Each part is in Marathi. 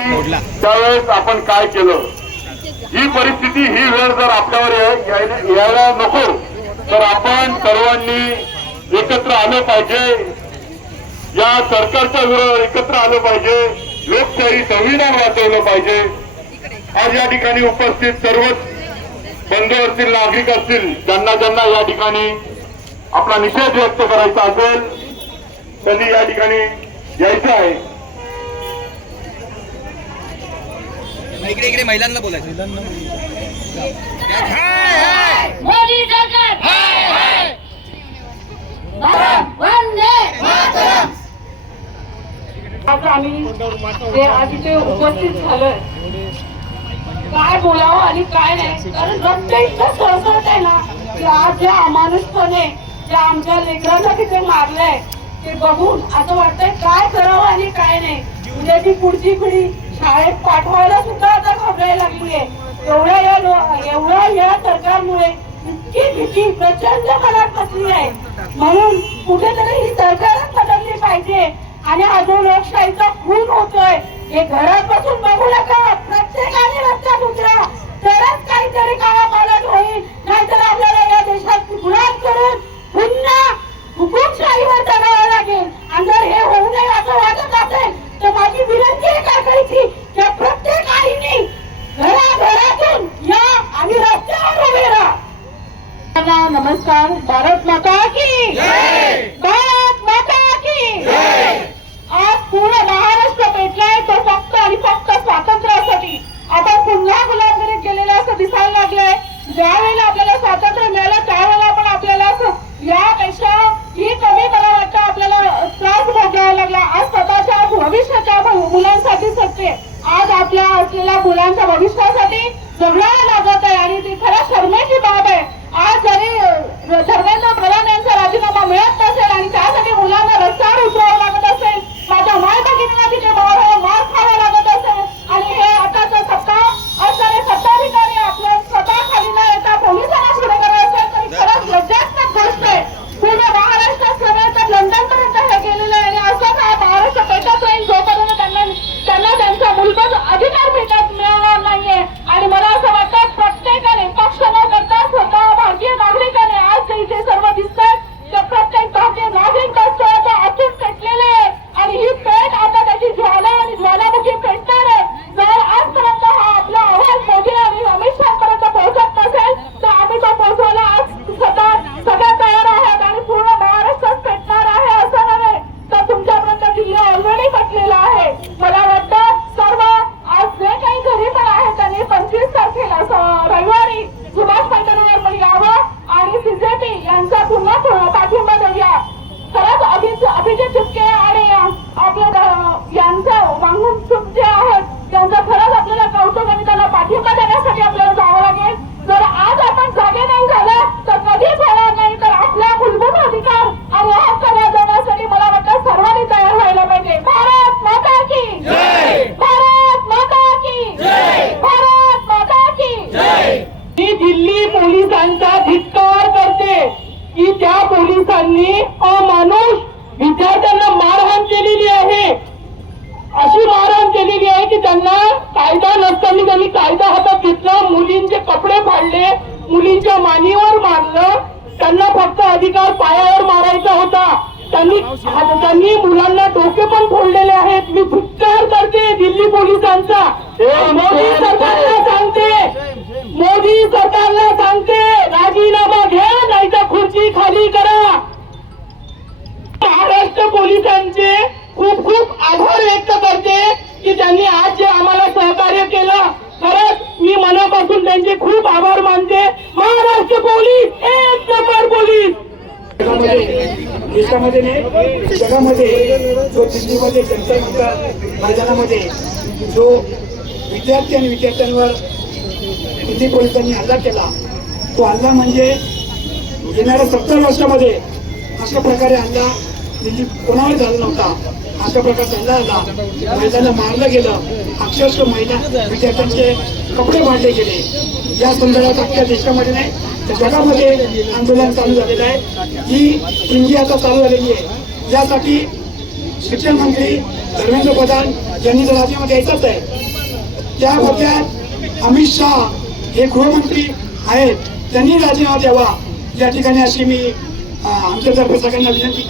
त्यावेळेस आपण काय केलं, ही परिस्थिती, ही वेळ जर आपल्यावर यायला नको तर आपण सर्वांनी एकत्र आलं पाहिजे, या सरकारच्या विरोधात एकत्र आलं पाहिजे, लोकशाही संविधान वाचवलं पाहिजे। आज या ठिकाणी उपस्थित सर्वच बंधू असतील, नागरिक असतील, ज्यांना ज्यांना या ठिकाणी आपला निषेध व्यक्त करायचा असेल त्यांनी या ठिकाणी यायचं आहे। इकडे इकडे महिलांना बोलायचं। मोदी सरकार आज आम्ही आज इथे उपस्थित झालोय, काय बोलावं आणि काय नाही, कारण रक्त इतकं सळसळत आहे ना की आज ज्या अमानुषपणे ज्या आमच्या लेकरांना तिथे मारलंय ते बघून असं वाटतंय काय करावं आणि काय नाही। उद्याची पुढची पिढी शाळेत पाठवायला सुद्धा आता घाबरायला लागलीये। एवढ्या या सरकारमुळे इतकी भीती प्रचंड मनात बसली आहे, म्हणून कुठेतरी ही सरकारच बदलली पाहिजे। आणि हा जो लोकशाहीचा खून होतोय हे घरात बसून बघू नका, प्रत्येकाने रस्त्यात उतरा, तरच काहीतरी काळापालट होईल, नाहीतर आपल्याला या देशात गुलाम करून पुन्हा हुकुमशाहीवर जगावं लागेल। आणि जर हे होऊ नये असं वाटत असेल तर माझी विनंती आहे काकांची की प्रत्येक आईने घराघरातून या आणि रस्त्यावर उभे राहा। नमस्कार। भारत माता की जय, भारत माता की जय। आज पूर्ण महाराष्ट्र पेटलाय तो फक्त आणि फक्त स्वातंत्र्यासाठी। आपण पुन्हा गुलामगिरीत गेलेलं असं दिसायला लागलंय। ज्या वेळेला आपल्याला स्वातंत्र्य मिळालं त्यावेळेला आपण आपल्याला यापेक्षा ही कमी मला वाटतं आपल्याला त्रास भोगावा लागला। आज स्वतःच्या भविष्याच्या मुलांसाठी सत्य, आज आपल्या असलेल्या मुलांच्या भविष्यासाठी जगण्याला लागत आहे आणि ती खरं शर्मेची बाब आहे। आज जरी धर्मेंद्र प्रधान यांचा राजीनामा मिळत नसेल आणि त्यासाठी मुलांना रस्त्यावर उतरावं लागत असेल, माझ्या माय भगिनींना तिथे मार खावा लागत असेल आणि हे आताचा सत्ता असणारे सत्ताधिकारी आपल्या स्वतः खाली न येता पोलिसांना सुरू करत असेल तरी खरंच लज्जास्पद गोष्ट आहे। पूर्ण महाराष्ट्रात सगळं तर लंडन पर्यंत हे गेलेलं आहे आणि असंच हा महाराष्ट्र पेटत राहील जोपर्यंत त्यांना त्यांचा मूलभूत अधिकार मिळणार नाहीये। आणि मला असं वाटतं प्रत्येकाने पक्ष न करता स्वतः भारतीय नागरिकाने आज इथे सर्व दिसतात तर प्रत्येक भारतीय नागरिक असतो आतून पेटलेले आहे आणि ही पेट आता त्याची ज्वाला आणि ज्वालामुखी पेटणार आहे। जर आजपर्यंत हा आपला आवाज मोदी आणि अमित शहा पर्यंत पोहोचत नसेल तर आम्ही तो पोहोचवायला आज स्वतः सगळ्या तयार आहोत आणि पूर्ण महाराष्ट्रात पेटणार आहे असं नव्हे तर तुमच्यापर्यंत जिल्हा ऑलरेडी पेटलेला आहे। मला वाटतं सर्व आज जे काही घरी पण आहेत त्यांनी 25 तारखेला रविवारी सुभाष मैदानावर पण यावं आणि सीजेपी यांचा पुन्हा पाठिंबा देऊया। खरंच अभिजित चिपके आणि आपल्या यांचा वांगून जे आहेत त्यांचा खरंच आपल्याला कौतुक आणि त्यांना पाठिंबा देण्यासाठी आपल्याला जावं लागेल। जर आज आपण जागे नाही झालं तर कधीच होणार नाही, तर आपल्या मूलभूत अधिकार आणि हक्क वाजवण्यासाठी मला वाटतं सर्वांनी तयार व्हायला पाहिजे। भारत माता की जय, भारत माता की जय, भारत माता की जय। मी दिल्ली पोलिसांचा धिक्कार करते की त्या पोलिसांनी अमानुष विद्यार्थ्यांना मारहाण केलेली आहे, अशी मारहाण केलेली आहे की त्यांना कायदा नसताना त्यांनी कायदा हातात घेतला, मुलींचे कपडे फाडले, मुलींच्या मानेवर मारलं, त्यांना फक्त अधिकार पायावर मारायचा होता, त्यांनी मुलांना डोके पण फोडलेले आहेत। मी धिक्कार करते दिल्ली पोलिसांचा। मोदी सरकारला सांगते राजीनामा घ्या नाहीतर खुर्ची खाली करा। महाराष्ट्र पोलिसांचे खूप खूप आभार व्यक्त करते की त्यांनी आज जे आम्हाला सहकार्य केलं, खरंच मी मनापासून त्यांचे खूप आभार मानते। महाराष्ट्र पोलीस एक नंबर पोलीस। देशामध्ये नाही जगामध्ये जो दिल्लीमध्ये जंतर मंतर मैदानामध्ये जो विद्यार्थी आणि विद्यार्थ्यांवर दिल्ली पोलिसांनी हल्ला केला, तो हल्ला म्हणजे येणाऱ्या 70 वर्षामध्ये अशा प्रकारे हल्ला दिल्ली कोणावर झाला नव्हता। अशा प्रकारचा हल्ला झाला, महिलांना मारलं गेलं, अक्षरशः महिला विद्यार्थ्यांचे कपडे फाडले गेले। या संदर्भात अख्ख्या देशामध्ये नाही तर जगामध्ये आंदोलन चालू झालेलं आहे। ही इंडिया आता चालू झालेली आहे। यासाठी शिक्षण मंत्री धर्मेंद्र प्रधान ज्यांनी जर राजीनामा द्यायचाच आहे त्या बदल्यात अमित शहा हे गृहमंत्री आहेत त्यांनी राजीनामा द्यावा या ठिकाणी अशी मी आमच्यातर्फे सगळ्यांना विनंती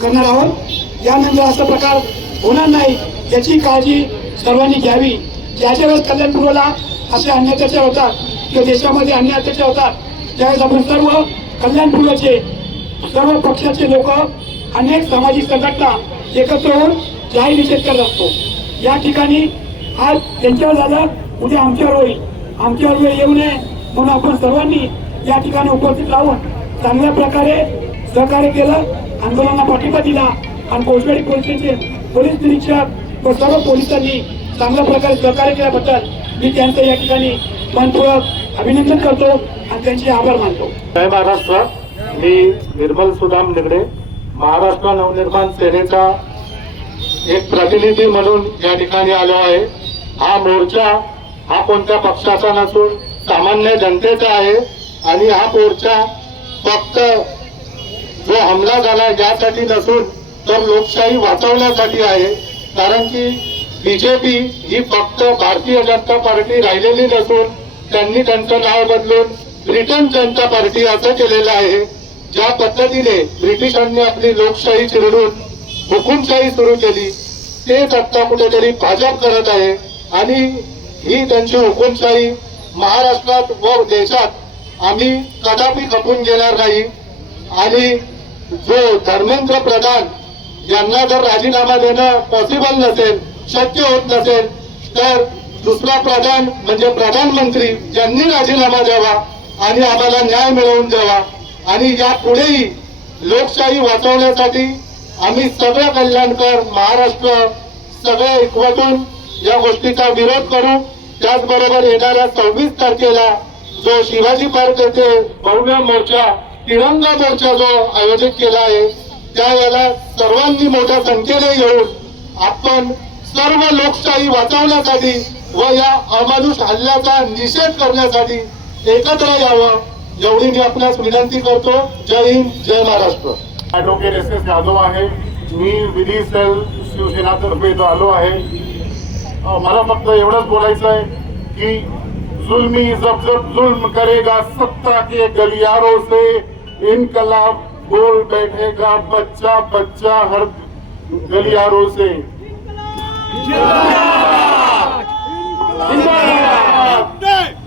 करणार आहोत। यानंतर असा प्रकार होणार नाही याची काळजी सर्वांनी घ्यावी। ज्या वेळेस कल्याणपूर्वला असे अन्य चर्चा होतात किंवा देशामध्ये अन्य चर्चा होतात त्यावेळेस आपण सर्व कल्याणपूर्वचे सर्व पक्षाचे लोक अनेक सामाजिक संघटना एकत्र होऊन जाहीर निषेध करत असतो। या ठिकाणी आज त्यांच्यावर झालं उद्या आमच्यावर होईल, आमच्यावर वेळ येऊ नये म्हणून आपण सर्वांनी या ठिकाणी उपस्थित राहून चांगल्या प्रकारे सहकार्य केलं, आंदोलनाला पाठिंबा दिला आणि कोसवाडी पोलिसांचे पोलीस निरीक्षक व सर्व पोलिसांनी चांगल्या प्रकारे सहकार्य केल्याबद्दल मी त्यांचं या ठिकाणी मनपूर्वक अभिनंदन करतो आणि त्यांचे आभार मानतो। जय महाराष्ट्र। मी निर्मल सुदाम निगडे महाराष्ट्र नवनिर्माण सेनेचा एक प्रतिनिधी म्हणून या ठिकाणी आलो आहे। हा मोर्चा हा कोणत्या पक्षाचा नसून सामान्य जनतेचा आहे आणि हा मोर्चा फक्त जो हमला झाला यासाठी नसून तर लोकशाही वाचवण्यासाठी आहे। कारण की बीजेपी ही फक्त भारतीय जनता पार्टी राहिलेली नसून त्यांनी त्यांचं नाव बदलून ब्रिटन जनता पार्टी असं केलेलं आहे। ज्या पद्धतीने ब्रिटिशांनी आपली लोकशाही चिरडून हुकुमशाही सुरू केली तेच आता कुठेतरी भाजप करत आहे आणि ही त्यांची हुकुमशाही महाराष्ट्रात व देशात आम्ही कदापि खपून घेणार नाही। आणि जो धर्मेंद्र प्रधान यांना जर राजीनामा देणं पॉसिबल नसेल, शक्य होत नसेल तर दुसरा प्रधान म्हणजे प्रधानमंत्री यांनी राजीनामा द्यावा आणि आम्हाला न्याय मिळवून द्यावा। आणि यापुढेही लोकशाही वाचवण्यासाठी आम्ही सगळे कल्याणकर महाराष्ट्र सगळे एकवटून या गोष्टीचा विरोध करू। त्याचबरोबर येणाऱ्या 26 तारखेला जो शिवाजी पार्क येथे भव्य मोर्चा तिरंगा मोर्चा जो आयोजित केला आहे त्यावेळेला सर्वांनी मोठ्या संख्येने येऊन आपण सर्व लोकशाही वाचवण्यासाठी व या अमानुष हल्ल्याचा निषेध करण्यासाठी एकत्र यावं एवढी मी आपल्यास विनंती करतो। जय हिंद, जय महाराष्ट्र। ॲडव्होकेट एस यादव आहे, मी विधी सेल शिवसेनातर्फे इथं आलो आहे। मला फक्त एवढंच बोलायचं आहे की जुल्मी जब जब जुल्म करेगा सत्ता के गलियारों से इनकलाब बोल बैठेगा बच्चा बच्चा हर गलियारों से।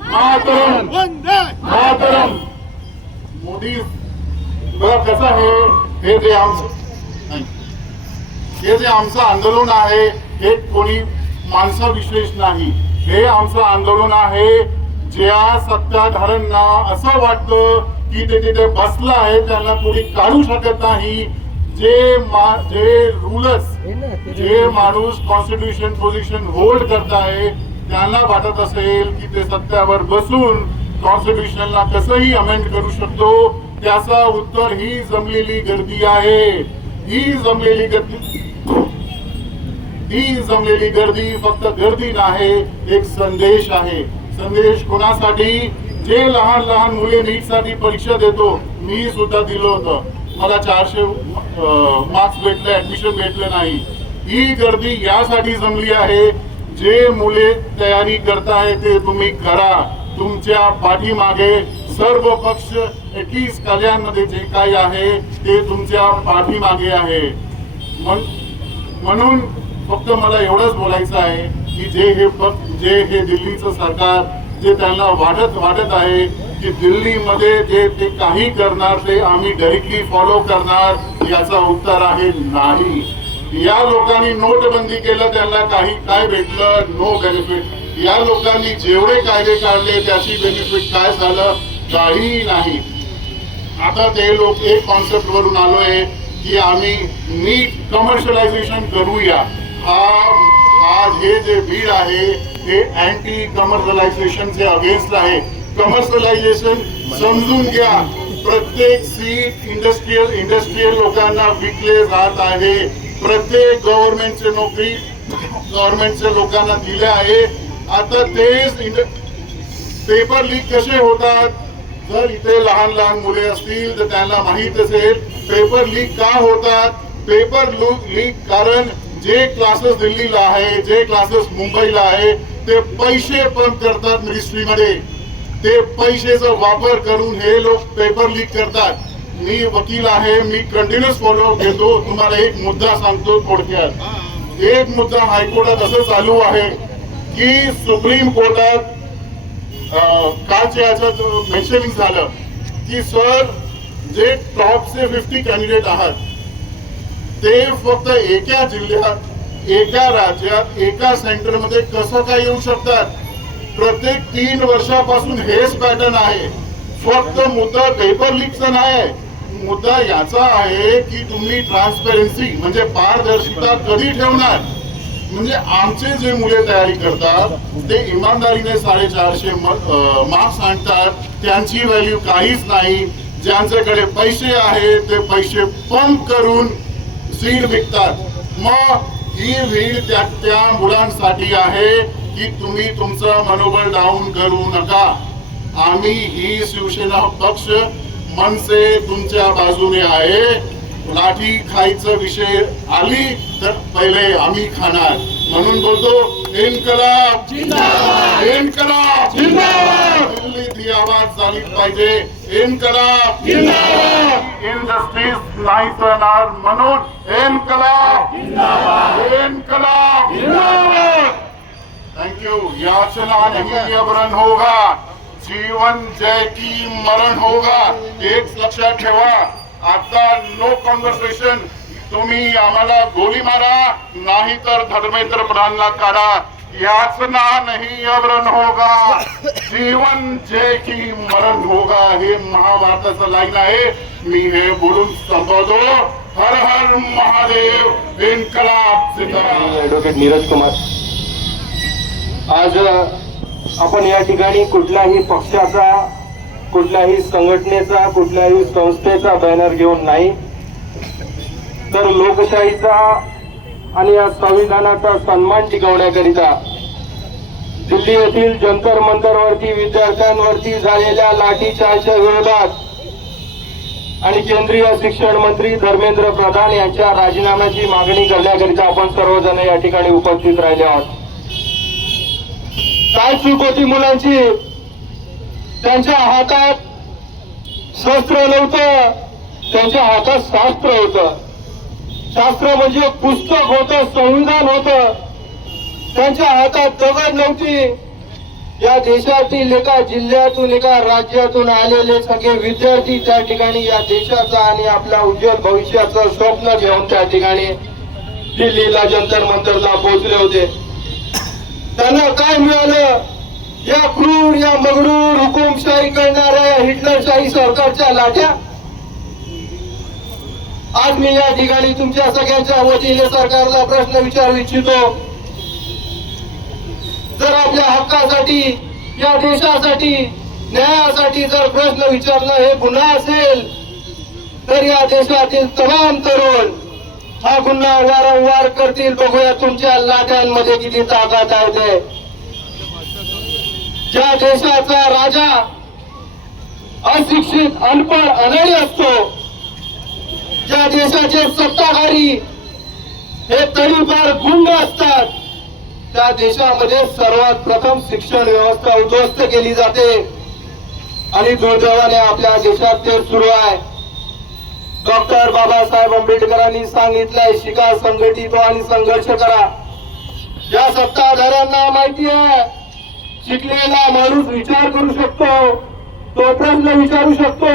मातरम मातरम। मोदी बघा कसं आहे हे जे आमचं आंदोलन आहे हे कोणी माणसाविशेष नाही, हे आमचं आंदोलन आहे ज्या सत्ताधाऱ्यांना असं वाटतं की ते तिथे बसलं आहे त्यांना कोणी काढू शकत नाही। जे रूलर्स जे माणूस कॉन्स्टिट्यूशन पोझिशन होल्ड करत आहे त्यांना वाटत असेल की ते सत्तेवर बसून कॉन्स्टिट्यूशनला कसंही अमेंड करू शकतो, त्याचं उत्तर ही जमलेली गर्दी आहे। ही जमलेली गर्दी फक्त गर्दी नाही, एक संदेश आहे। संदेश कोणासाठी? जे लहान लहान मुले नीटसाठी परीक्षा देतो, मी सुद्धा दिलं होतं, मला 400 मार्क्स भेटले, ऍडमिशन भेटलं नाही। ही गर्दी यासाठी जमली आहे जे मुले तयारी करताय ते तुम्ही करा। तुमच्या पाठीमागे सर्व पक्ष 21 कल्याणमध्ये जे काही आहे ते तुमच्या पाठीमागे आहे। म्हणून फक्त मला एवढंच बोलायचं आहे की जे हे दिल्लीचं सरकार जे त्यांना वाटत आहे की दिल्लीमध्ये जे ते काही करणार ते आम्ही डायरेक्टली फॉलो करणार, याचा उत्तर आहे नाही। या लोकांनी नोटबंदी केलं त्यांना काय भेटलं? No benefit. या लोकांनी जेवढे कायदे काढले त्याची बेनिफिट काय झालं? काहीही नाही। आता ते लोक एक कॉन्सेप्ट वरून आलोय की आम्ही नीट कमर्शियलायझेशन करूया। आज हे जे बीड आहे हे अँटी कमर्शियलायझेशनचे अगेन्स्ट आहे। कमर्शियलायझेशन समजून घ्या, प्रत्येक सीट इंडस्ट्रियल लोकांना विकले जात आहे। प्रत्येक गव्हर्नमेंटची नोकरी गव्हर्नमेंटच्या लोकांना दिल्या आहे। आता तेच पेपर लीक कसे होतात? जर इथे लहान लहान मुले असतील तर त्यांना माहित असेल पेपर लीक का होतात। पेपर लीक कारण जे क्लासेस दिल्लीला आहे, जे क्लासेस मुंबईला आहे, ते पैसे पंप करतात मिनिस्ट्रीमध्ये. ते पैशाचा वापर करून हे लोक पेपर लीक करतात. मी वकील आहे, मी कंटिन्युअस फॉलोअप घेतो. तुम्हाला एक मुद्दा सांगतो थोडक्यात. एक मुद्दा हायकोर्टात असं चालू आहे की सुप्रीम कोर्टात कालच्या याच्यात मेन्शनिंग झालं की सर जे टॉपचे 50 कॅन्डिडेट आहात ते फक्त एका जिल्ह्यात, एका राज्यात, एका सेंटरमध्ये कसं काय येऊ शकतात. प्रत्येक 3 वर्षापासून हेच पॅटर्न आहे. फक्त मुद्दा पेपर लीकचा नाही आहे, मुद्दा याचा आहे की तुम्ही ट्रान्सपरन्सी म्हणजे पारदर्शिता कधी ठेवणार. म्हणजे आमचे जे मुले तयारी करतात ते इमानदारीने 450 मार्क्स आणतात, त्यांची व्हॅल्यू काहीच नाही. ज्यांच्याकडे पैसे आहे ते पैसे पंप करून सीड विकतात. मग ही भीड त्या मुलांसाठी आहे की तुम्ही तुमचं मनोबल डाऊन करू नका. आम्ही ही शिवसेना पक्ष मनसे तुमच्या बाजूने आहे. लाठी खायचं विषय आली तर पहिले आम्ही खाणार. म्हणून बोलतो इन्कलाब जिंदाबाद, इन्कलाब जिंदाबाद. दिल्लीत ही आवाज झालीच पाहिजे. इन्कलाब जिंदाबाद. इंडस्ट्रीज नाही चालणार म्हणून इन्कलाब जिंदाबाद, इन्कलाब जिंदाबाद. Thank you. याचना नहीं अवरण होगा, जीवन जय की मरण होगा. एक लक्षात ठेवा. आता नो कॉन्व्हर्सेशन. तुम्ही आम्हाला गोळी मारा नाही तर धर्मेंद्र प्रधानला काढा. याचना नहीं अवरण होगा, जीवन जय की मरण होगा. हे महाभारताचं लाईन आहे. मी हे बोलून संपवतो. हर हर महादेव. इन्कलाब जिंदाबाद. ॲडव्होकेट नीरज कुमार. आज आपण या ठिकाणी कुठल्याही पक्षाचा, कुठल्याही संघटनेचा, कुठल्याही संस्थेचा बॅनर घेऊन नाही, तर लोकशाहीचा आणि या संविधानाचा सन्मान टिकवण्याकरिता दिल्ली येथील जंतर मंतरवरती विद्यार्थ्यांवरती झालेल्या लाठीचार्जच्या विरोधात आणि केंद्रीय शिक्षण मंत्री धर्मेंद्र प्रधान यांच्या राजीनाम्याची मागणी करण्याकरिता आपण सर्वजण या ठिकाणी उपस्थित राहिले आहोत. काय चूक होती मुलांची? त्यांच्या हातात शस्त्र नव्हतं, त्यांच्या हातात शास्त्र होतं. शास्त्र म्हणजे पुस्तक होतं, संविधान होतं. त्यांच्या हातात दगड नव्हती. या देशातील एका जिल्ह्यातून, एका राज्यातून आलेले सगळे विद्यार्थी त्या ठिकाणी या देशाचा आणि आपल्या उज्ज्वल भविष्याचं स्वप्न घेऊन त्या ठिकाणी दिल्लीला जंतर मंतरला पोहोचले होते. त्यांना काय मिळालं? या क्रूर, या मगरूर हुकुमशाही करणाऱ्या हिटलरशाही सरकारच्या लाट्या. आज मी या ठिकाणी तुमच्या सगळ्यांच्या वतीने सरकारला प्रश्न विचारू इच्छितो. जर आपल्या हक्कासाठी, या देशासाठी, न्यायासाठी जर प्रश्न विचारणं हे गुन्हा असेल, तर या देशातील तमाम तरुण हा गुन्हा वारंवार करतील. बघूया तुमच्या लाट्यांमध्ये किती ताकद आहे ते. ज्या देशाचा राजा अशिक्षित, अनपढ, अनाडी असतो, ज्या देशाचे सत्ताधारी हे तडीपार गुंड असतात, त्या देशामध्ये सर्वात प्रथम शिक्षण व्यवस्था उद्ध्वस्त केली जाते. आणि दुर्दैवाने आपल्या देशात ते सुरू आहे. डॉक्टर बाबासाहेब आंबेडकरांनी सांगितलंय, शिका, संघटित व्हा आणि संघर्ष करा. या सत्ताधाऱ्यांना माहिती आहे शिकलेला माणूस विचार करू शकतो, तो प्रश्न विचारू शकतो.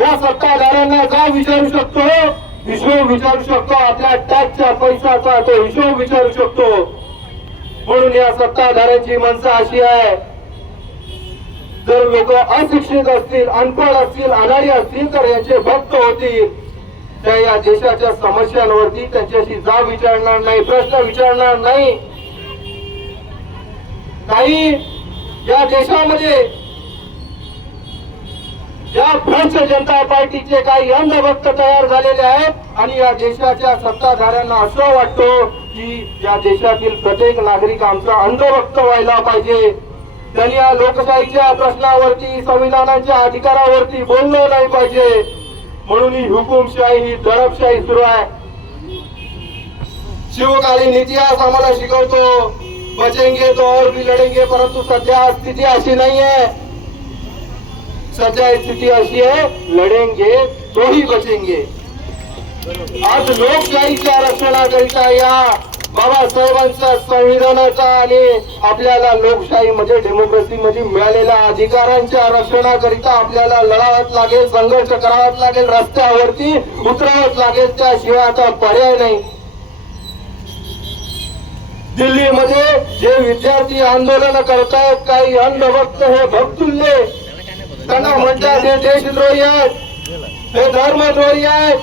या सत्ताधाऱ्यांना जाब विचारू शकतो, हिशोब विचारू शकतो, आपल्या टॅक्सच्या पैशाचा तो हिशोब विचारू शकतो. म्हणून या सत्ताधाऱ्यांची मनसा अशी आहे, जर लोक अशिक्षित असतील, अनपढ असतील, अनाडी असतील, तर याचे भक्त होतील. त्या या देशाच्या समस्यांवरती त्यांच्याशी जाब विचारणार नाही, प्रश्न विचारणार नाही. काही या देशामध्ये या भारतीय जनता पार्टीचे काही अंधभक्त तयार झालेले आहेत आणि या देशाच्या सत्ताधाऱ्यांना असं वाटतं की या देशातील प्रत्येक नागरिक आमचा अंधभक्त व्हायला पाहिजे. त्यांनी या लोकशाहीच्या प्रश्नावरती, संविधानाच्या अधिकारावरती बोललं नाही पाहिजे. म्हणून ही हुकुमशाही, ही दडपशाही सुरू आहे. शिवकालीन इतिहास आम्हाला शिकवतो बचेंगे तो और भी लढेंगे, परंतु सध्या स्थिती अशी नाहीये. सध्या स्थिती अशी आहे, लढेंगे तो ही बचेंगे. आज लोकशाहीच्या रक्षणाकरिता या बाबासाहेबांच्या संविधानाचा आणि आपल्याला लोकशाहीमध्ये डेमोक्रेसीमध्ये मिळालेल्या अधिकारांच्या रक्षणाकरिता आपल्याला लढावंच लागेल, संघर्ष करावाच लागेल, रस्त्यावरती उतरावंच लागेल. त्याशिवाय आता पर्याय नाही. दिल्लीमध्ये जे विद्यार्थी आंदोलन करतायत, काही अंधभक्त हे भक्तुल्ले, त्यांना म्हणतात हे देशद्रोही आहेत, हे धर्मद्रोही आहेत.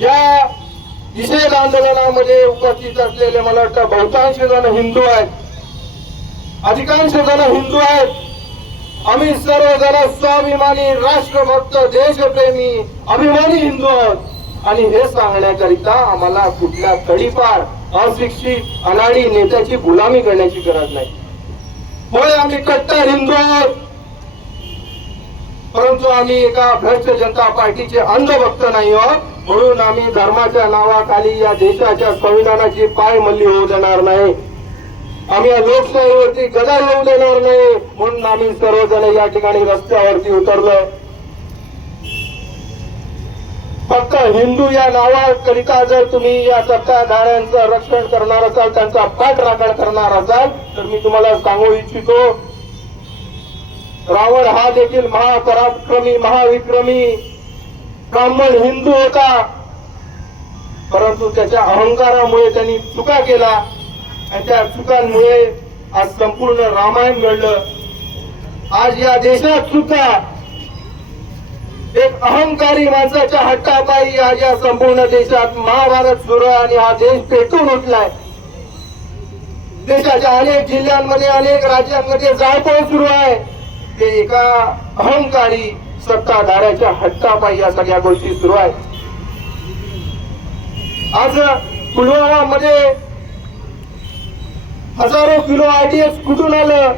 या निषेध आंदोलनामध्ये उपस्थित असलेले मला वाटतं बहुतांश जण हिंदू आहेत, अधिकांश जण हिंदू आहेत. आम्ही सर्वजण स्वाभिमानी, राष्ट्रभक्त, देशप्रेमी, अभिमानी हिंदू आहोत. आणि हे सांगण्याकरिता आम्हाला कुठल्या तडीपार अशिक्षित अनाडी नेत्याची गुलामी करण्याची गरज नाही. होय, आम्ही कट्टर हिंदू आहोत, परंतु आम्ही एका भ्रष्ट जनता पार्टीचे अंधभक्त नाही आहोत. म्हणून आम्ही धर्माच्या नावाखाली या देशाच्या संविधानाची पायमल्ली होऊ देणार नाही. आम्ही या लोकशाहीवरती गदा येऊ देणार नाही. म्हणून आम्ही सर्वजण या ठिकाणी रस्त्यावरती उतरलोय. फक्त हिंदू या नावाकरिता जर तुम्ही या सत्ताधाऱ्यांचं रक्षण करणार असाल, त्यांचा पाठराखण करणार असाल, तर मी तुम्हाला सांगू इच्छितो, रावण हा देखील महापराक्रमी, महाविक्रमी ब्राह्मण हिंदू होता, परंतु त्याच्या अहंकारामुळे त्यांनी चुका केला आणि त्या चुकांमुळे आज संपूर्ण रामायण घडलं. आज या देशात सुद्धा एक अहंकारी माणसाच्या हट्टापायी आज या संपूर्ण देशात महाभारत सुरू आहे आणि हा देश पेटून उठलाय. देशाच्या अनेक जिल्ह्यांमध्ये, अनेक राज्यांमध्ये जाळपोळ सुरू आहे. ते एका अहंकारी सत्ताधाऱ्याच्या हट्टापायी या सगळ्या गोष्टी सुरू आहेत. आज पुलवामा मध्ये हजारो किलो आयडीएक्स कुठून आलं?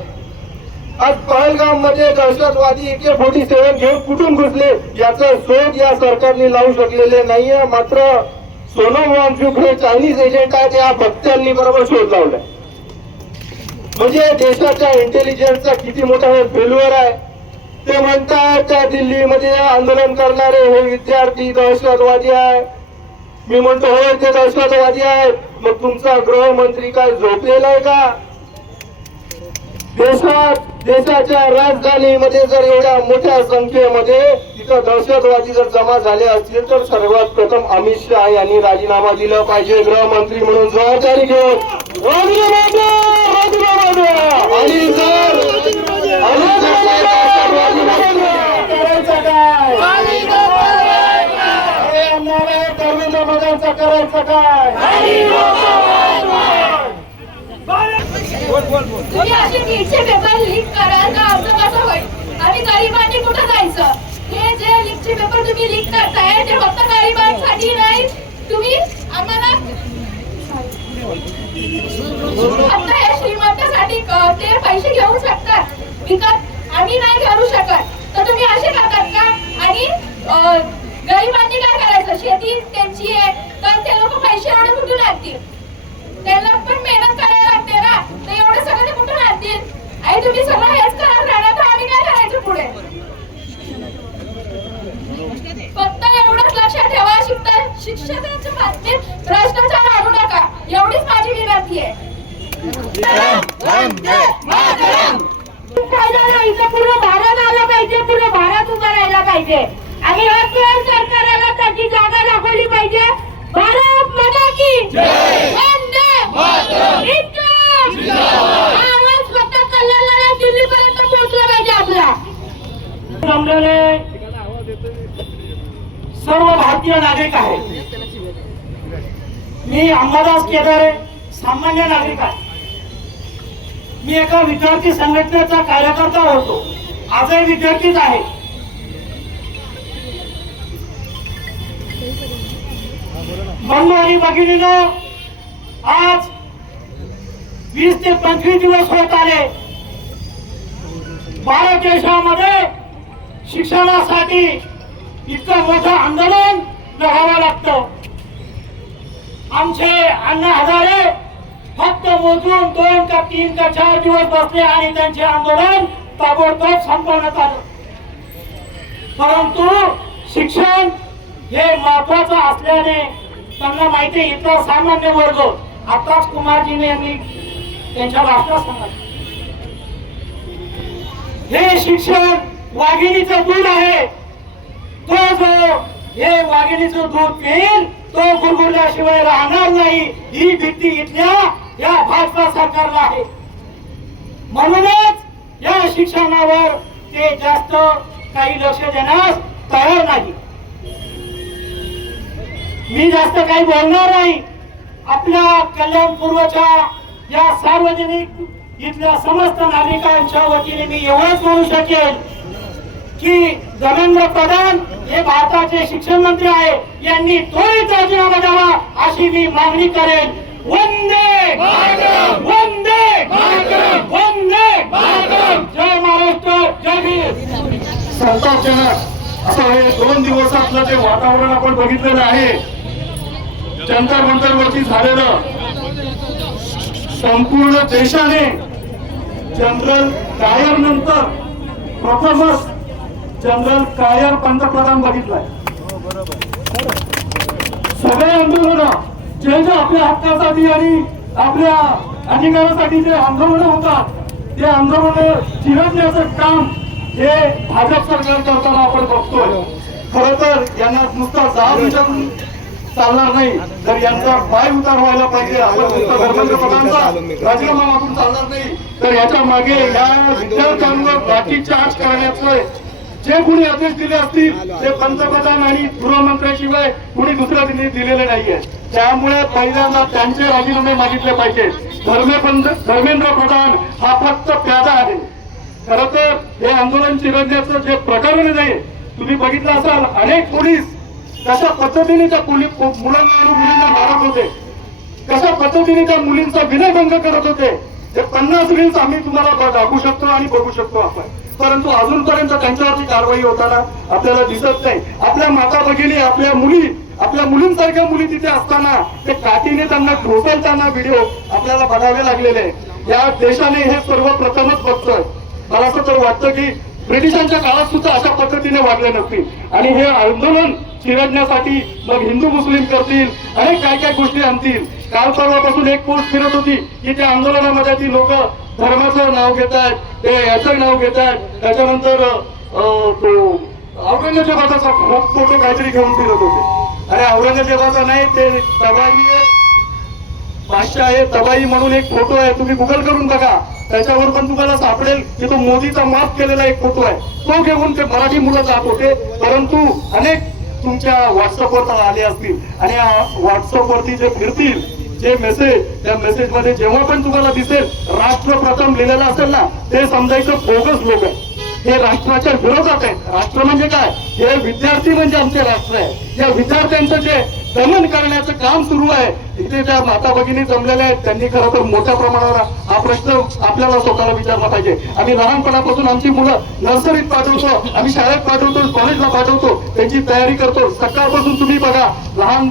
आज पहलगाम मध्ये दहशतवादी AK-47 घेऊन कुठून घुसले? याचा शोध या सरकारने लावू शकलेले नाहीये. मात्र सोनम वांगचुक हे चायनीज एजंट आहेत, या भक्तांनी बरोबर शोध लावलाय. म्हणजे देशाच्या इंटेलिजन्सचा किती मोठा हे फेल्युअर आहे. ते म्हणतात त्या दिल्लीमध्ये आंदोलन करणारे हे विद्यार्थी दहशतवादी आहे. मी म्हणतो होय, ते दहशतवादी आहेत. मग तुमचा गृहमंत्री काय झोपलेला आहे का? देशाच्या राजधानीमध्ये जर एवढ्या मोठ्या संख्येमध्ये तिथं दहशतवादी जर जमा झाले असतील, तर सर्वात प्रथम अमित शहा यांनी राजीनामा दिला पाहिजे. गृहमंत्री म्हणून जबाबदारी घेऊन राजीनामा द्या. आणि जर करायचं काय? धर्मेंद्र मोदींचं करायचं काय? तुम्ही असे नीटचे पेपर लीक कराल तर आमचं कसं होईल? आम्ही गरिबांनी कुठं जायचं? हे जे लीकचे पेपर तुम्ही लीक करताय ते फक्त गरिबांसाठी नाही, तुम्ही आम्हाला फक्त हे श्रीमंतासाठी ते पैसे घेऊ शकतात विकत, आम्ही नाही करू शकत. तर तुम्ही असे करतात का? आणि गरिबांनी काय करायचं? शेती त्यांची आहे तर ते लोक पैसे एवढे कुठून आणतील? त्यांना पण मेहनत करायला लागते ना, तर एवढं सगळं ते कुठून आणतील? आणि तुम्ही सगळं हेच करत राहणार तर आम्ही काय करायचं पुढे? फक्त एवढंच लक्षात ठेवा, शिक्षकांच्या बाबतीत भ्रष्टाचार आणू नका, एवढीच माझी विनंती आहे. इथं पूर्ण भारत आलं पाहिजे, पूर्ण भारत उभं राहायला पाहिजे आणि हर सरकारला त्याची जागा दाखवली पाहिजे. भारत माता की जय. वंदे मातरम. आवाज फक्त कल्याणला दिल्लीपर्यंत पोहोचला पाहिजे आपला. जमलेले सर्व भारतीय नागरिक आहेत. मी अंबादास केदारे, सामान्य नागरिक आहे. मी एका विद्यार्थी संघटनेचा कार्यकर्ता होतो, आजही विद्यार्थीच आहे. बंधू आणि भगिनींनो, आज 20 ते 25 दिवस होत आले भारत देशामध्ये शिक्षणासाठी इतकं मोठं आंदोलन लढावं लागतं. आमचे अण्णा हजारे फक्त मोजून 2 का 3 का 4 दिवस बसले आणि त्यांचे आंदोलन ताबडतोब संपवण्यात आलं. परंतु शिक्षण हे महत्वाचं असल्याने त्यांना माहिती आहे, इथला सामान्य वर्ग आताच कुमारजीने यांनी त्यांच्या भाषणात सांगितलं, हे शिक्षण वाघिणीचं दूध आहे. तो जो हे वाघिणीचं दूध पिईल तो गुरगुरल्याशिवाय राहणार नाही, ही भीती इथल्या या भाजपा सरकारला आहे. म्हणूनच या शिक्षणावर ते जास्त काही लक्ष देण्यास तयार नाही. मी जास्त काही बोलणार नाही. आपल्या कल्याणपूर्वच्या या सार्वजनिक इथल्या समस्त नागरिकांच्या वतीने मी एवढंच म्हणू शकेल की धर्मेंद्र प्रधान हे भारताचे शिक्षण मंत्री आहे, यांनी त्वरित राजीनामा द्यावा अशी मी मागणी करेन. वंदे मातरम, वंदे मातरम, वंदे मातरम. जय महाराष्ट्र, जय भीम. संतापजनक असं हे 2 दिवसातलं जे वातावरण आपण बघितलेलं आहे, जंतर मंतरवरती झालेलं, संपूर्ण देशाने जनरल कायर नंतर प्रथमच जनरल कायर पंतप्रधान बघितलाय. सगळे आंदोलन जे जे आपल्या हक्कासाठी आणि आपल्या अधिकारासाठी जे आंदोलन होतात, ते आंदोलन चिरडण्याचं काम हे भाजप सरकार करताना आपण बघतोय. खरं तर यांना नुसता जाब विचारून चालणार नाही, तर यांचा पाय उतार व्हायला पाहिजे. आपण नुसता धर्मेंद्र प्रधानचा राजीनामा मागून चालणार नाही, तर याच्या मागे या विद्यार्थ्यांवर लाठीचार्ज करण्याचं जे कुणी आदेश दिले असतील ते पंतप्रधान आणि गृहमंत्र्याशिवाय कुणी दुसऱ्या दिलेले नाहीये. त्यामुळे पहिल्यांदा त्यांचे राजीनामे मागितले पाहिजे. धर्मेंद्र प्रधान हा फक्त प्यादा आहे. खरं तर हे आंदोलन चिरडण्याचं जे प्रकरण आहे, तुम्ही बघितलं असाल, अनेक पोलीस कशा पद्धतीने त्या मुलांना आणि मुलींना मारत होते, कशा पद्धतीने त्या मुलींचा विनयभंग करत होते. ते 50 रील्स आम्ही तुम्हाला दाखवू शकतो आणि बघू शकतो आपण, परंतु अजूनपर्यंत त्यांच्यावरती कारवाई होताना आपल्याला दिसत नाही. आपल्या माता भगिनी, आपल्या मुलींसारख्या मुली तिथे असताना ते काठीने त्यांना ढोसळताना व्हिडिओ आपल्याला बघावे लागलेले. या देशाने हे सर्वप्रथमच बघतोय. मला असं तर वाटतं की ब्रिटिशांच्या काळात सुद्धा अशा पद्धतीने वागले नसतील आणि हे आंदोलन चिरडण्यासाठी मग हिंदू मुस्लिम करतील, अनेक काय काय गोष्टी आणतील. काल परवापासून एक पोस्ट फिरत होती की त्या आंदोलनामध्ये ती लोक धर्माचं नाव घेत आहेत, ते याचं नाव घेत आहेत, त्याच्यानंतर तो औरंगजेबाचा फोटो काहीतरी घेऊन फिरत होते. अरे औरंगजेबाचा नाही, ते तबाई बादशाह आहे, तबाई म्हणून एक फोटो आहे, तुम्ही गुगल करून बघा, त्याच्यावर पण तुम्हाला सापडेल की तो मोदीचा माफ केलेला एक फोटो आहे. तो घेऊन ते मराठी मुलं जात होते. परंतु अनेक तुमच्या व्हॉट्सअपवर आले असतील आणि व्हॉट्सअपवरती जे फिरतील जे मेसेज, त्या मेसेज मध्ये जेव्हा पण तुम्हाला दिसेल राष्ट्र प्रथम लिहिलेलं असेल ना, ते समजायचं बोगस लोक आहे, हे राष्ट्राच्या विरोधात आहेत. राष्ट्र म्हणजे काय? हे विद्यार्थी म्हणजे आमचे राष्ट्र आहे. या विद्यार्थ्यांचं जे दमन करण्याचं काम सुरू आहे, इथे त्या माता भगिनी जमलेल्या आहेत. त्यांनी खरं तर मोठ्या प्रमाणावर हा प्रश्न आपल्याला स्वतःला विचारला पाहिजे. आम्ही लहानपणापासून आमची मुलं नर्सरीत पाठवतो, आम्ही शाळेत पाठवतो, कॉलेजला पाठवतो, त्यांची तयारी करतो. सकाळपासून तुम्ही बघा, लहान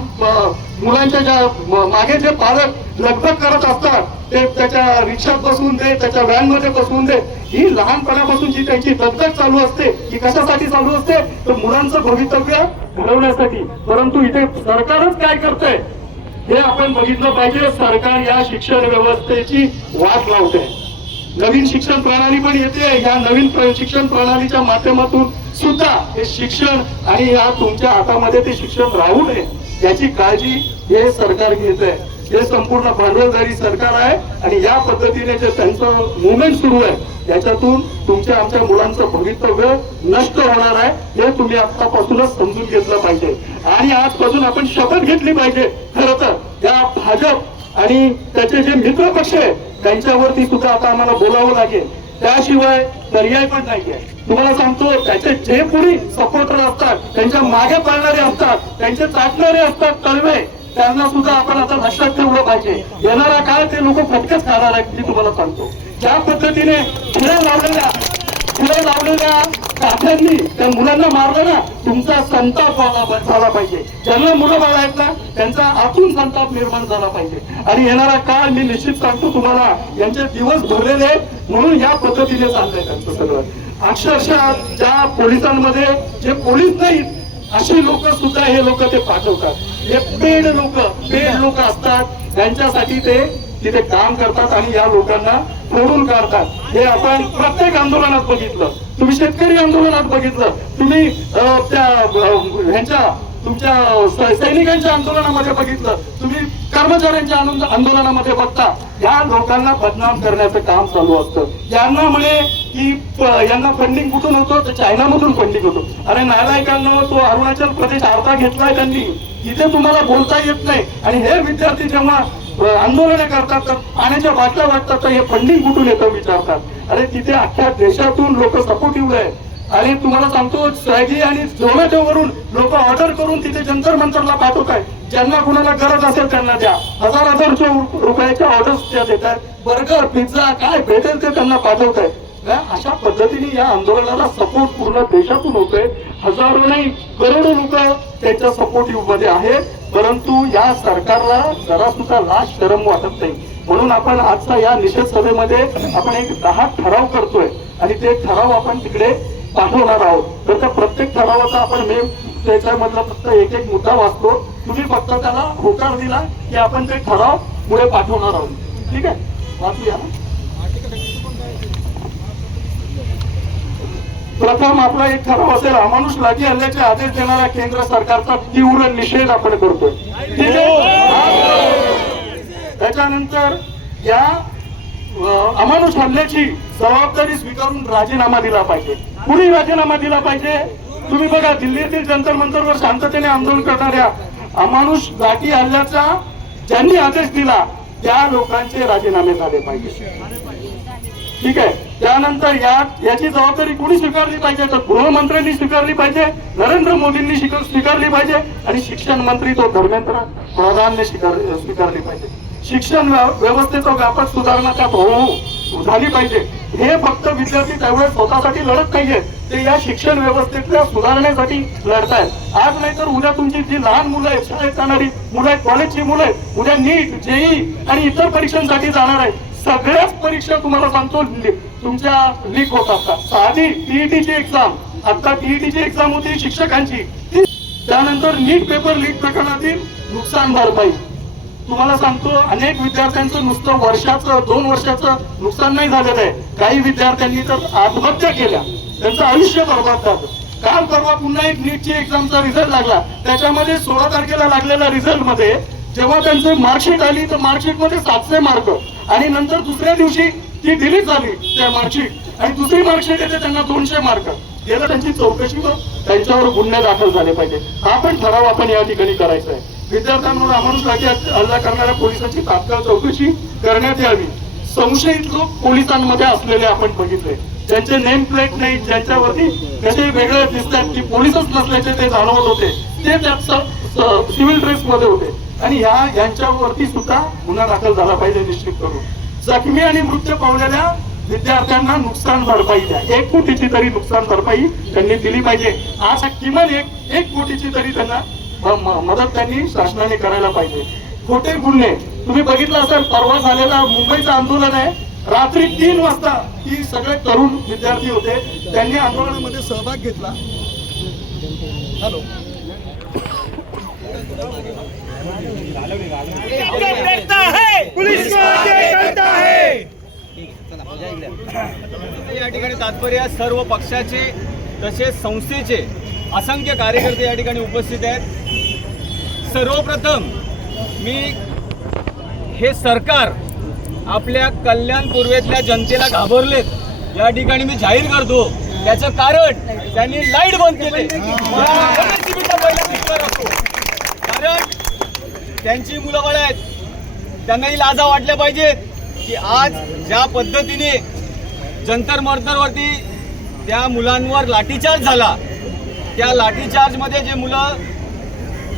मुलांच्या ज्या मागे जे पालक लगबग करत असतात, ते त्याच्या रिक्षात बसवून दे, त्याच्या व्हॅन मध्ये बसवून दे, ही लहानपणापासून जी त्यांची दगदग चालू असते, ही कशासाठी चालू असते? तर मुलांचं भवितव्य घडवण्यासाठी. परंतु इथे सरकारच काय करतंय हे आपण बघितलं पाहिजे. सरकार या शिक्षण व्यवस्थेची वाट लावते. नवीन शिक्षण प्रणाली पण येते. या नवीन शिक्षण प्रणालीच्या माध्यमातून सुद्धा हे शिक्षण आणि या तुमच्या हातामध्ये ते शिक्षण राहू नये याची काळजी हे सरकार घेत आहे. हे संपूर्ण भांडवलदारी सरकार आहे आणि या पद्धतीने जे त्यांचं मुवमेंट सुरू आहे याच्यातून तुमच्या आमच्या मुलांचं भवितव्य नष्ट होणार आहे, हे तुम्ही आतापासूनच समजून घेतलं पाहिजे. आणि आजपासून आपण शपथ घेतली पाहिजे. खरं तर या भाजप आणि त्याचे जे मित्र पक्ष आहे त्यांच्यावरती सुद्धा आता आम्हाला बोलावं लागेल, त्याशिवाय पर्याय पण नाहीये. तुम्हाला सांगतो, त्याचे जे कोणी सपोर्टर असतात, त्यांच्या मागे पळणारे असतात, त्यांचे चाटणारे असतात तळवे, त्यांना सुद्धा आपण आता लक्षात ठेवलं पाहिजे. येणारा काळ ते लोक फटकेच खाणार आहेत. मी तुम्हाला सांगतो, ज्या पद्धतीने खेळ लावलेल्या पुढे लावलेल्या काठ्यांनी त्या मुलांना मारलं ना, तुमचा संताप झाला पाहिजे. ज्यांना मुलं बाळ आहेत ना, त्यांचा आतून संताप निर्माण झाला पाहिजे. आणि येणारा काळ मी निश्चित सांगतो तुम्हाला, यांचे दिवस भरलेले आहेत म्हणून या पद्धतीने चाललंय त्यांचं सगळं. अक्षरशः ज्या पोलिसांमध्ये जे पोलीस नाहीत अशी लोक सुद्धा हे लोक ते पाठवतात. हे पेड लोक असतात, त्यांच्यासाठी ते तिथे काम करतात आणि या लोकांना फोडून काढतात. हे आपण प्रत्येक आंदोलनात बघितलं. तुम्ही शेतकरी आंदोलनात बघितलं, तुम्ही तुमच्या सैनिकांच्या आंदोलनामध्ये बघितलं, तुम्ही कर्मचाऱ्यांच्या आंदोलनामध्ये बघता. या लोकांना बदनाम करण्याचं काम चालू असतं. यांना म्हणे की यांना फंडिंग कुठून होतं, तर चायनामधून फंडिंग होतो. अरे नालायकांना, तो अरुणाचल प्रदेश अर्धा घेतलाय त्यांनी, इथे तुम्हाला बोलता येत नाही. आणि हे विद्यार्थी जेव्हा आंदोलन करतात तर पाण्याच्या बाटल्या वाटतात, तर हे फंडिंग कुठून येतं विचारतात. अरे तिथे अख्ख्या देशातून लोक सपोर्टिव्ह आहे. आणि तुम्हाला सांगतो, स्विगी आणि झोमॅटो वरून लोक ऑर्डर करून तिथे जंतर मंतरला पाठवताय. ज्यांना कुणाला गरज असेल त्यांना द्या. हजार रुपयाच्या ऑर्डर्स त्या देत आहेत. बर्गर, पिझ्झा काय भेटेल ते त्यांना पाठवताय. अशा पद्धतीने या आंदोलनाला सपोर्ट पूर्ण देशातून होतोय. हजारो नाही करोडो लोक त्यांच्या सपोर्टिव्ह मध्ये आहेत. परंतु या सरकारला जरा सुद्धा लाज शरम वाटत नाही. म्हणून आपण आजचा या निषेध सभेमध्ये आपण एक 10 ठराव करतोय आणि ते ठराव आपण तिकडे पाठवणार आहोत. तर त्या प्रत्येक ठरावाचा आपण त्याच्यामधला फक्त एक मुद्दा वाचतो. तुम्ही फक्त त्याला होकार दिला की आपण ते ठराव पुढे पाठवणार आहोत. ठीक आहे, वाचूया. प्रथम आपला एक ठराव असेल, अमानुष लाठी हल्ल्याचे आदेश देणारा केंद्र सरकारचा तीव्र निषेध आपण करतोय. ठीक आहे. त्याच्यानंतर या अमानुष हल्ल्याची जबाबदारी स्वीकारून राजीनामा दिला पाहिजे. कुणी राजीनामा दिला पाहिजे? तुम्ही बघा, दिल्लीतील जंतर मंतरवर शांततेने आंदोलन करणाऱ्या अमानुष लाठी हल्ल्याचा ज्यांनी आदेश दिला त्या लोकांचे राजीनामे झाले पाहिजे. ठीक आहे. त्यानंतर याची जबाबदारी कोणी स्वीकारली पाहिजे? तर गृहमंत्र्यांनी स्वीकारली पाहिजे, नरेंद्र मोदींनी स्वीकारली पाहिजे आणि शिक्षण मंत्री तो धर्मेंद्र प्रधानने स्वीकारली पाहिजे. शिक्षण व्यवस्थेचा व्यापक सुधारणा त्यात झाली पाहिजे. हे फक्त विद्यार्थी त्यावेळेस स्वतःसाठी लढत नाहीये, ते या शिक्षण व्यवस्थेतल्या सुधारण्यासाठी लढतायत. आज नाही तर उद्या तुमची जी लहान मुलं आहेत, शाळेत जाणारी मुलं आहेत, कॉलेजची मुलं आहेत, उद्या नीट, जेई आणि इतर परीक्षांसाठी जाणार आहेत. सगळ्याच परीक्षा तुम्हाला सांगतो तुमच्या लीक होत असतात. साधी टीईटीची एक्झाम, आता टीईटीची एक्झाम होती शिक्षकांची, त्यानंतर नीट पेपर लीक प्रकरणातील नुकसान भरपाई. तुम्हाला सांगतो, अनेक विद्यार्थ्यांचं नुसतं 2 वर्षाचं नुकसान नाही झालेलं आहे. काही विद्यार्थ्यांनी तर आत्महत्या केल्या, त्यांचं आयुष्य बरबाद झालं. काल परवा पुन्हा एक नीटची एक्झामचा रिझल्ट लागला. त्याच्यामध्ये 16 तारखेला लागलेल्या रिझल्ट मध्ये जेव्हा त्यांची मार्कशीट आली तर मार्कशीट मध्ये 700 मार्क आणि नंतर दुसऱ्या दिवशी ती डिलीट झाली त्या मार्कशीट आणि दुसरी मार्कशीट येते त्यांना 200 मार्क. याला त्यांची चौकशी व त्यांच्यावर गुन्हे दाखल झाले पाहिजे. हा पण ठराव आपण या ठिकाणी करायचा आहे. विद्यार्थ्यांवर अमानुष लाठी हल्ला करणाऱ्या पोलिसांची तात्काळ चौकशी करण्यात यावी. संशयित लोक पोलिसांमध्ये असलेले आपण बघितले, ज्यांचे नेम प्लेट नाही, ज्यांच्यावरती कसे वेगळे दिसतात की पोलीसच नसल्याचे ते जाणवत होते, ते त्यात सिव्हिल ड्रेस मध्ये होते आणि यांच्यावरती सुद्धा गुन्हा दाखल झाला पाहिजे निश्चित करून. जखमी आणि मृत्यू पावलेल्या विद्यार्थ्यांना नुकसान भरपाई द्या. 1 कोटीची तरी नुकसान भरपाई त्यांनी दिली पाहिजे. आज किमान 1 कोटीची तरी त्यांना मदत त्यांनी शासनाने करायला पाहिजे. खोटे गुन्हे तुम्ही बघितलं असेल, परवा झालेला मुंबईचं आंदोलन आहे. रात्री 3 वाजता ही सगळे तरुण विद्यार्थी होते, त्यांनी आंदोलनामध्ये सहभाग घेतला. हॅलो, या ठिकाणी तात्पर्य सर्व पक्षाचे तसेच संस्थेचे असंख्य कार्यकर्ते या ठिकाणी उपस्थित आहेत. सर्वप्रथम मी हे सरकार आपल्या कल्याण पूर्वेतल्या जनतेला घाबरलेत या ठिकाणी मी जाहीर करतो. त्याचं कारण त्यांनी लाईट बंद केले. कारण त्यांची मुलं बाळ आहेत, त्यांनाही लाजा वाटल्या पाहिजेत की आज ज्या पद्धतीने जंतर मंतरवरती त्या मुलांवर लाठीचार्ज झाला, त्या लाठीचार्जमध्ये जे मुलं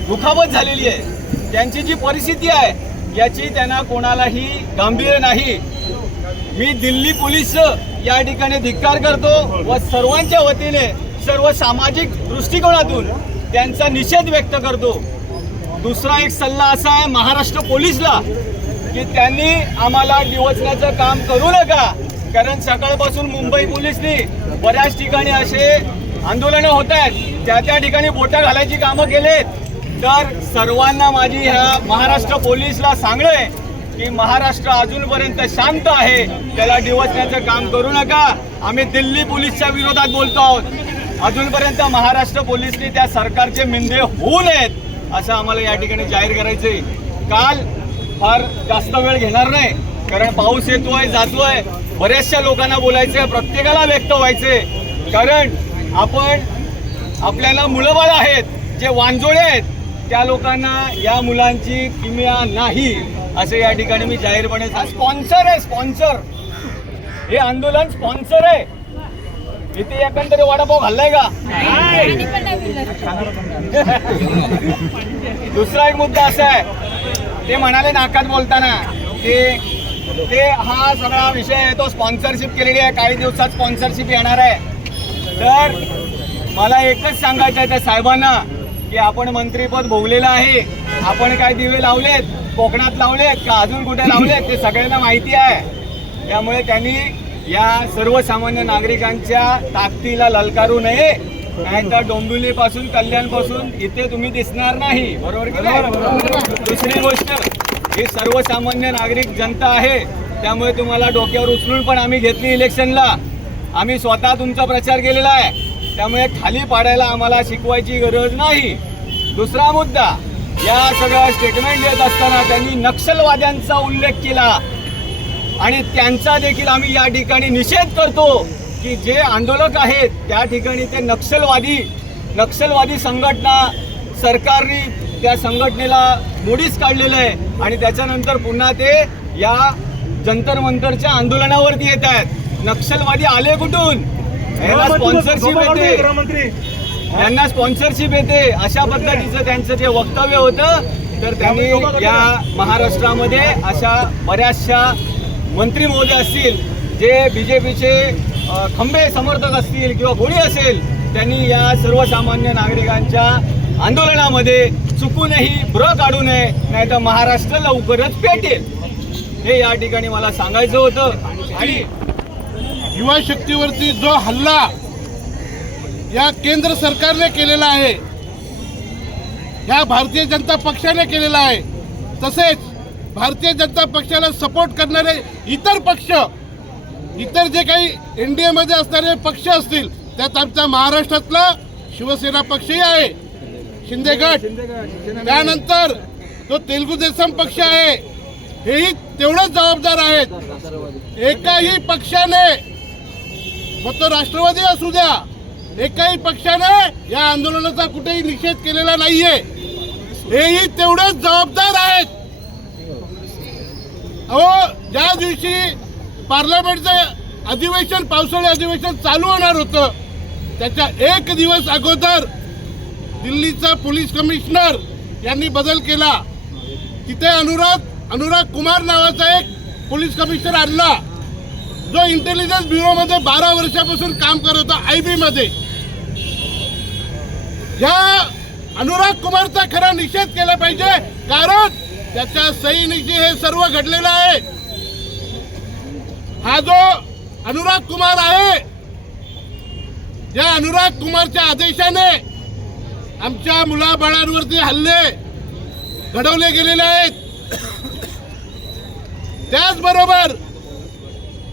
दुखापत झालेली आहे, त्यांची जी परिस्थिती आहे याची त्यांना कोणालाही गांभीर्य नाही. मी दिल्ली पोलीस या ठिकाणी धिक्कार करतो व सर्वांच्या वतीने सर्व सामाजिक दृष्टिकोनातून त्यांचा निषेध व्यक्त करतो. दुसरा एक सल्ला असा आहे महाराष्ट्र पोलीसला की त्यांनी आम्हाला डिवचण्याचं काम करू नका, कारण सकाळपासून मुंबई पोलिसनी बऱ्याच ठिकाणी असे आंदोलनं होत आहेत, त्या ठिकाणी बोटं घालायची कामं केलेत. तर सर्वांना माझी ह्या महाराष्ट्र पोलीसला सांगणं आहे की महाराष्ट्र अजूनपर्यंत शांत आहे, त्याला डिवचण्याचं काम करू नका. आम्ही दिल्ली पोलीसच्या विरोधात बोलतो आहोत. अजूनपर्यंत महाराष्ट्र पोलीसने त्या सरकारचे मिंदे होऊ नयेत असं आम्हाला या ठिकाणी जाहीर करायचंय. काल फार जास्त वेळ घेणार नाही, कारण पाऊस येतोय जातोय, बऱ्याचशा लोकांना बोलायचंय, प्रत्येकाला व्यक्त व्हायचंय, कारण आपल्याला मुलं बाळ आहेत जे वांजोळे आहेत, त्या लोकांना या मुलांची किमया नाही असं या ठिकाणी मी जाहीरपणे स्पॉन्सर आहे. स्पॉन्सर हे आंदोलन स्पॉन्सर आहे. इथे एकंदरीत वडापाव खाल्लाय का? दुसरा एक मुद्दा असा आहे, ते म्हणाले नाकात बोलताना ते हा सगळा विषय आहे तो स्पॉन्सरशिप केलेली आहे, काही दिवसात स्पॉन्सरशिप येणार आहे. तर मला एकच सांगायचं आहे त्या साहेबांना की आपण मंत्रीपद भोगलेलं आहे, आपण काय दिवे लावलेत, कोकणात लावलेत का अजून कुठे लावलेत ते सगळ्यांना माहिती आहे. त्यामुळे त्यांनी या सर्वसामान्य नागरिकांच्या ताकदीला ललकारू नये, नाहीतर डोंबिवलीपासून कल्याणपासून इथे तुम्ही दिसणार नाही. बरोबर की नाही? दुसरी गोष्ट, ही सर्वसामान्य नागरिक जनता आहे, त्यामुळे तुम्हाला डोक्यावर उचलून पण आम्ही घेतली इलेक्शनला. आम्ही स्वतः तुमचा प्रचार केलेला आहे, त्यामुळे खाली पाडायला आम्हाला शिकवायची गरज नाही. दुसरा मुद्दा, या सगळ्या स्टेटमेंट देत असताना त्यांनी नक्षलवाद्यांचा उल्लेख केला आणि त्यांचा देखील आम्ही या ठिकाणी निषेध करतो की जे आंदोलक आहेत त्या ठिकाणी ते नक्षलवादी संघटना, सरकारने त्या संघटनेला मोडीच काढलेलं आहे आणि त्याच्यानंतर पुन्हा ते या जंतर मंतरच्या आंदोलनावरती येत आहेत. नक्षलवादी आले कुठून? यांना स्पॉन्सरशिप येते, यांना स्पॉन्सरशिप येते. अशा पद्धतीचं त्यांचं जे वक्तव्य होतं, तर त्यांनी या महाराष्ट्रामध्ये अशा बऱ्याचशा मंत्री महोदय असतील जे बीजेपीचे खंबे समर्थक असतील किंवा कोणी असेल, त्यांनी या सर्वसामान्य नागरिकांच्या आंदोलनामध्ये चुकूनही ब्र काढू नये, नाहीतर महाराष्ट्र लवकरच पेटेल. हे या ठिकाणी मला सांगायचं होतं. आणि युवा शक्तीवरती जो हल्ला या केंद्र सरकारने केलेला आहे, या भारतीय जनता पक्षाने केलेला आहे, तसेच भारतीय जनता पक्षाला सपोर्ट करणारे इतर पक्ष, इतर जे काही एनडीए मध्ये असणारे पक्ष असतील, त्यात आमचा महाराष्ट्रातला शिवसेना पक्षही आहे, शिंदे गट, त्यानंतर तो तेलुगू देसम पक्ष आहे, हेही तेवढेच जबाबदार आहेत. एकाही पक्षाने, मग तो राष्ट्रवादी असू द्या, एकाही पक्षाने या आंदोलनाचा कुठेही निषेध केलेला नाहीये, हेही तेवढेच जबाबदार आहेत. अहो, ज्या दिवशी पार्लमेंटचं अधिवेशन, पावसाळी अधिवेशन चालू होणार होतं, त्याच्या एक दिवस अगोदर दिल्लीचा पोलीस कमिशनर यांनी बदल केला. तिथे अनुराग कुमार नावाचा एक पोलीस कमिशनर आणला, जो इंटेलिजन्स ब्युरोमध्ये 12 वर्षापासून काम करत होता, IB मध्ये. या अनुराग कुमारचा खरा निषेध केला पाहिजे, कारण त्याच्या सहीनिशी हे सर्व घडलेलं आहे. हा जो अनुराग कुमार आहे, या अनुराग कुमारच्या आदेशाने आमच्या मुलाबाळांवरती हल्ले घडवले गेलेले आहेत. त्याचबरोबर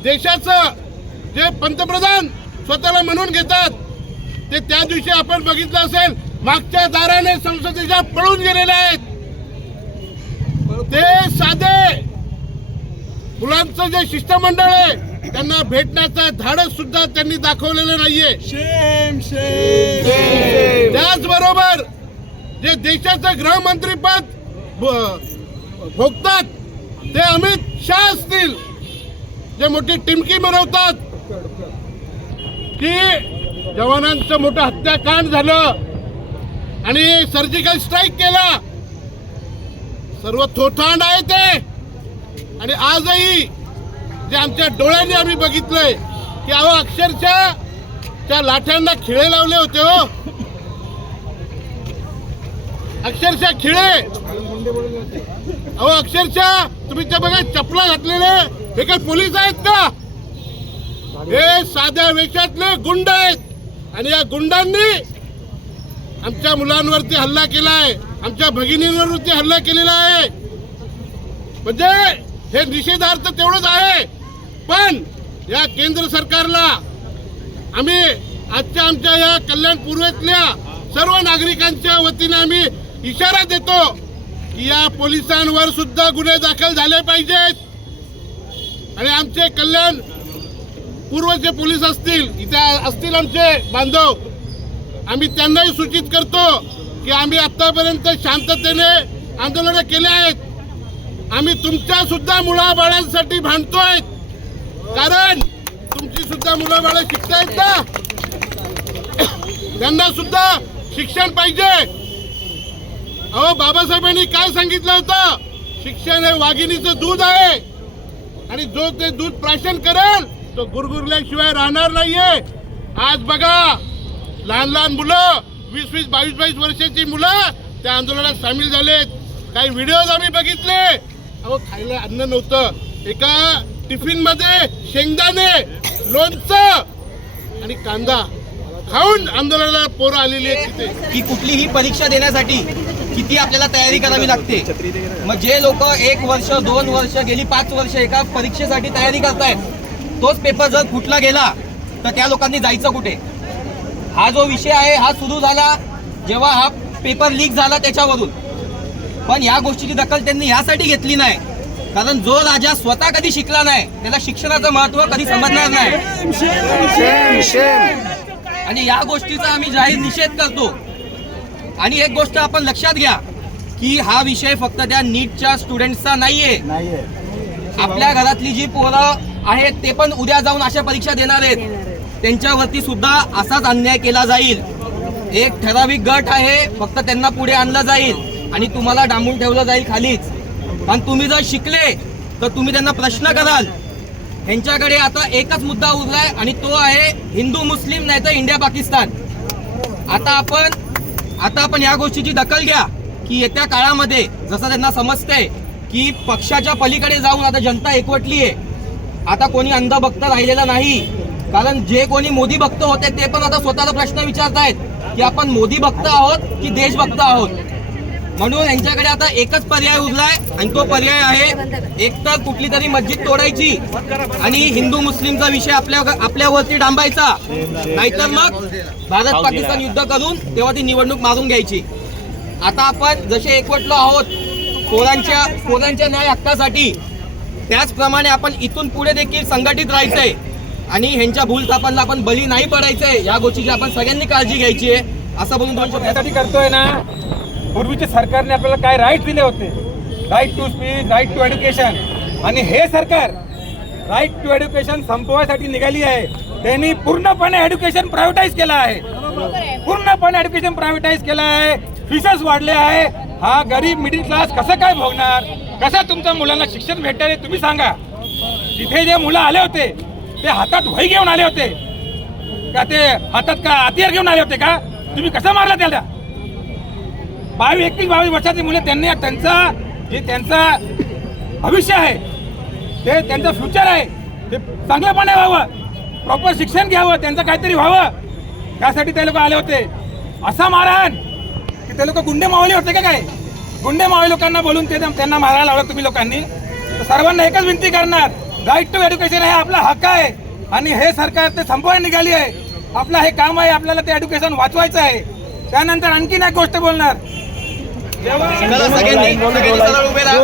देशाचं जे पंतप्रधान स्वतःला म्हणून घेतात, ते त्या दिवशी आपण बघितलं असेल, मागच्या दाराने संसदेच्या पळून गेलेले आहेत. ते साधे मुलांचं जे शिष्टमंडळ आहे, त्यांना भेटण्याचा धाडस सुद्धा त्यांनी दाखवलेलं नाहीये. त्याचबरोबर जे देशाचं गृहमंत्रीपद भोगतात, ते अमित शाह असतील, जे मोठी टिमकी बनवतात की जवानांचं मोठं हत्याकांड झालं आणि सर्जिकल स्ट्राईक केला, सर्व थोथांड आहे ते. आणि आजही जे आमच्या डोळ्यांनी आम्ही बघितलंय की अहो अक्षरशः त्या लाठ्यांना खिळे लावले होते हो, अक्षरशः खिळे. अहो अक्षरशः तुम्ही त्या बघा चपला घातलेले, हे काय पोलीस आहेत का? हे साध्या वेशातले गुंड आहेत. आणि या गुंडांनी आमच्या मुलांवरती हल्ला केलाय, आमच्या भगिनींवरती हल्ला केलेला आहे. म्हणजे हे निषेधार्थ तेवढंच आहे. पण या केंद्र सरकारला आम्ही आजच्या आमच्या या कल्याण पूर्वेतल्या सर्व नागरिकांच्या वतीने आम्ही इशारा देतो की या पोलिसांवर सुद्धा गुन्हे दाखल झाले पाहिजेत. आणि आमचे कल्याण पूर्वचे पोलीस असतील, इथे असतील आमचे बांधव, आम्ही त्यांनाही सूचित करतो की आम्ही आतापर्यंत शांततेने आंदोलन केले आहेत. आम्ही तुमच्या सुद्धा मुलाबाळांसाठी भांडतोय, कारण तुमची सुद्धा मुलाबाळ शिकतायत ना, त्यांना सुद्धा शिक्षण पाहिजे. अहो बाबासाहेबांनी काय सांगितलं होतं? शिक्षण हे वाघिणीचं दूध आहे आणि जो ते दूध प्राशन करेल तो गुरगुरल्याशिवाय राहणार नाहीये. आज बघा लहान लहान मुलं 20-20, 22-22 वर्षाची मुलं त्या आंदोलनात सामील झालेत. काही व्हिडिओज आम्ही बघितले. अहो खायला अन्न नव्हतं, एका टिफिन मध्ये शेंगदाणे, लोणचं आणि कांदा खाऊन आंदोलनाला पोरं आलेली आहेत तिथे. की कुठलीही परीक्षा देण्यासाठी किती आपल्याला तयारी करावी लागते. मग जे लोक 1 वर्ष 2 वर्ष गेली 5 वर्ष एका परीक्षेसाठी तयारी करतायत, तोच पेपर जर फुटला गेला तर त्या लोकांनी जायचं कुठे? हा जो विषय आहे हा सुरू झाला जेव्हा हा पेपर लीक झाला त्याच्यावरून. पण या गोष्टीची दखल त्यांनी यासाठी घेतली नाही, कारण जो राजा स्वतः कधी शिकला नाही त्याला शिक्षणाचं महत्व कधी समजणार नाही. आणि या गोष्टीचा आम्ही जाहीर निषेध करतो. आणि एक गोष्ट आपण लक्षात घ्या की हा विषय फक्त त्या नीटच्या स्टुडंट्सचा नाहीये. आपल्या घरातली जी पोरं आहेत ते पण उद्या जाऊन अशा परीक्षा देणार आहेत, त्यांच्यावरती सुद्धा असाच अन्याय केला जाईल. एक ठराविक गट आहे, फक्त त्यांना पुढे आणलं जाईल आणि तुम्हाला डांबून ठेवलं जाईल खालीच. आणि तुम्ही जर शिकले तर तुम्ही त्यांना प्रश्न कराल. ह्यांच्याकडे आता एकच मुद्दा उरलाय आणि तो आहे हिंदू मुस्लिम नाही तर इंडिया पाकिस्तान. आता आपण या गोष्टीची दखल घ्या की येत्या काळामध्ये जसं त्यांना समजतंय की पक्षाच्या पलीकडे जाऊन आता जनता एकवटली आहे. आता कोणी अंधभक्त राहिलेला नाही, कारण जे कोणी मोदी भक्त होते ते पण आता स्वतःला प्रश्न विचारतायत की आपण मोदी भक्त आहोत की देशभक्त आहोत. म्हणून यांच्याकडे आता एकच पर्याय उरलाय आणि तो पर्याय आहे एकतर कुठली तरी मस्जिद तोडायची आणि हिंदू मुस्लिमचा विषय आपल्यावरती डांबायचा, नाहीतर मग भारत पाकिस्तान युद्ध करून तेव्हा ती निवडणूक मारून घ्यायची. आता आपण जसे एकवटलो आहोत पोरांच्या न्याय हक्कासाठी, त्याचप्रमाणे आपण इथून पुढे देखील संघटित राहायचंय आणि ह्यांच्या भूलथापांना आपण बळी नाही पडायचंय. या गोष्टीची आपण सगळ्यांनी काळजी घ्यायची आहे. असं बोलून 2 शब्द यासाठी करतोय ना. पूर्वीच्या सरकारने आपल्याला काय राईट दिले होते, right to speech, right to education, आणि हे सरकार राईट टू एज्युकेशन संपवायसाठी निघाली आहे. त्यांनी पूर्णपणे एज्युकेशन प्रायव्हेटाईज केलं आहे, पूर्णपणे एज्युकेशन प्रायव्हेटाईज केलं आहे. फीसेस वाढले आहे. हा गरीब मिडिल क्लास कसं काय भोगणार? कसं तुमच्या मुलांना शिक्षण भेटणार आहे तुम्ही सांगा. तिथे जे मुलं आले होते ते हातात वही घेऊन आले होते का, ते हातात का हतियार घेऊन आले होते का? तुम्ही कसं मारला त्याला? 21-22 वर्षाची मुले, त्यांनी त्यांचा भविष्य आहे, ते त्यांचं फ्युचर आहे, ते चांगलंपणे व्हावं, प्रॉपर शिक्षण घ्यावं, त्यांचं काहीतरी व्हावं, त्यासाठी ते लोक आले होते. असा मारहाण की ते लोक गुंडे मावले होते का काय? गुंडे मावळे लोकांना बोलून त्यांना मारायला लावलं तुम्ही लोकांनी. तर सर्वांना एकच विनंती करणार, राईट टू एज्युकेशन हे आपला हक्क आहे आणि हे सरकार ते संपवायला निघाली आहे. आपलं हे काम आहे, आपल्याला ते एज्युकेशन वाचवायचं आहे. त्यानंतर आणखीन एक गोष्ट बोलणार, सगळ्यांनी उभे राहा.